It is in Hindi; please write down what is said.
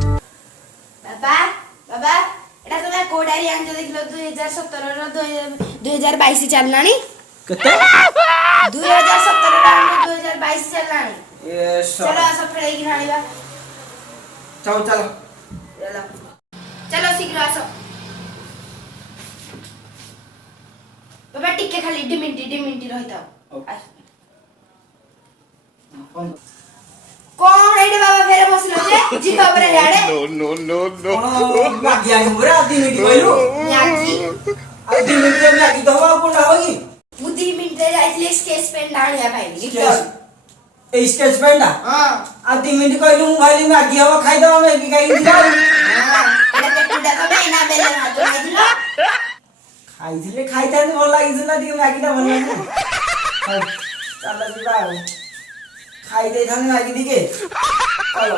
बाबा बाबा एटा तुम को डायरी आन जो देखलो 2017 रो 2022 चललानी केते 2017 रो 2022 चललानी ए चलो सब फेड़े की खाणीबा चलो चलो चलो चलो शीघ्र आसो बाबा टिके खाली डिमिंटी रहता कौन एडे बाबा फेरे बसलो जे जिका ऊपर याडे No. मागिया मुरा दिमिटी कइलो याकी आ दिमिटी मागी दवा कोन होगी बुद्धि मिनटे जाइले स्केच पेन डाणिया पाइली ए स्केच पेन ना हां आ दिमिटी कइलो मु भाई मागी हवा खाइ दवा मैं खाइ दिला हां एटा पेटुडा तो ना बेले ना तो खाइदिलो खाइदिले खाइता भल लागिछ ना दिके मागीटा भल लागिछ चल जिबा खाइ दे थाने मागी दिके चलो